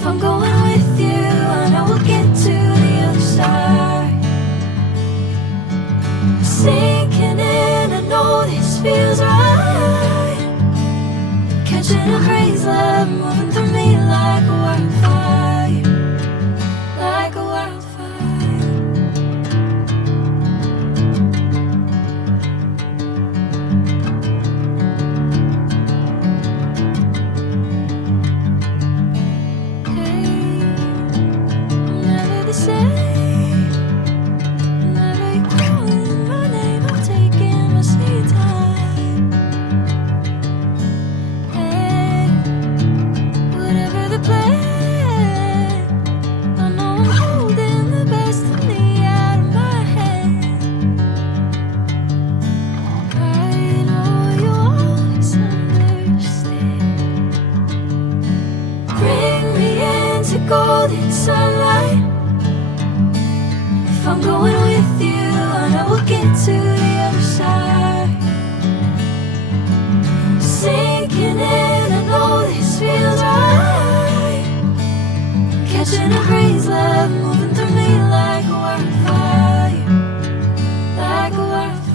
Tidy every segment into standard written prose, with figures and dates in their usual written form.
If I'm going with you, I know we'll get to the other side. Sinking in, I know this feels right. Catching a crazy love moving through me like a wildfire, like a wildfire. Hey, I'm never the same. Whenever you're calling my name, I'm taking my sweet time. Hey, whatever the plan, I know I'm holding the best of me out of my hand. I know you always understand. Bring me into golden sunlight. If I'm going with you, I know we'll get to the other side. Sinking in, I know this feels right. Catching a crazy love moving through me like a wildfire, like a wildfire.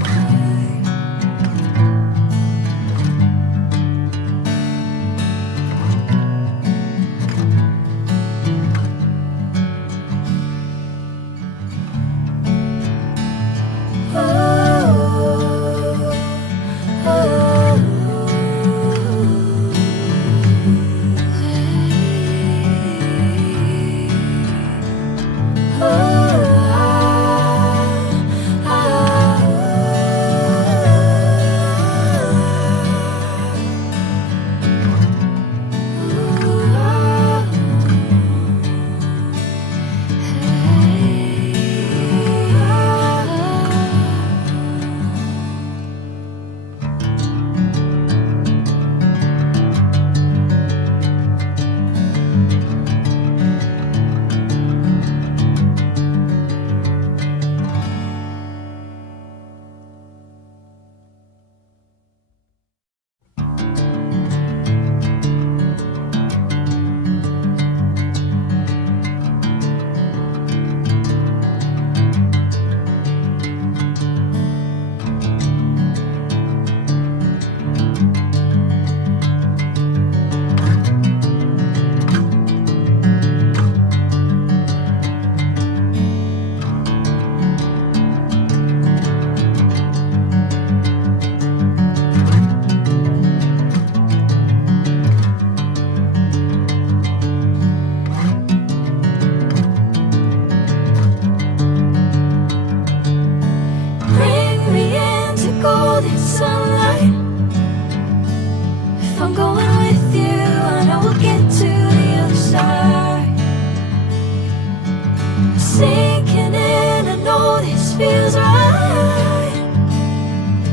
Bring me into golden sunlight. If I'm going with you, I know we'll get to the other side. Sinking in, I know this feels right.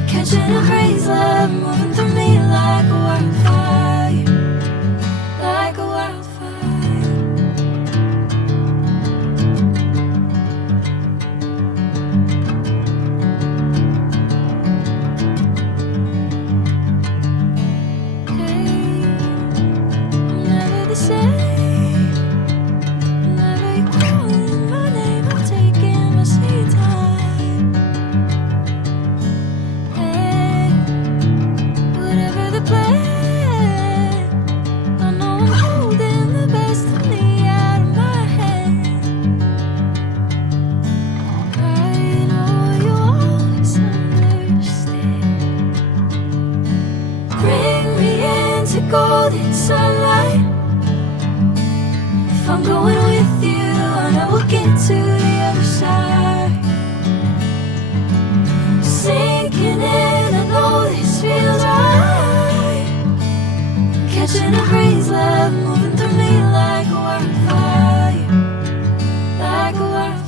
Catching a crazy love moving through me like a wildfire, like a wildfire. Hey, I'm never the same. Whenever you're calling my name, I'm taking my sweet time. Hey, whatever the plan, I know I'm holding the best of me out of my hand. I know you always understand. Bring me into golden sunlight. If I'm going with you, I know we'll get to the other side. Sinking in, I know this feels right. Catching a crazy love moving through me like a wildfire, like a wildfire.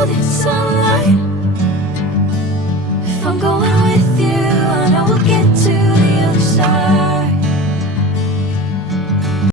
golden sunlight.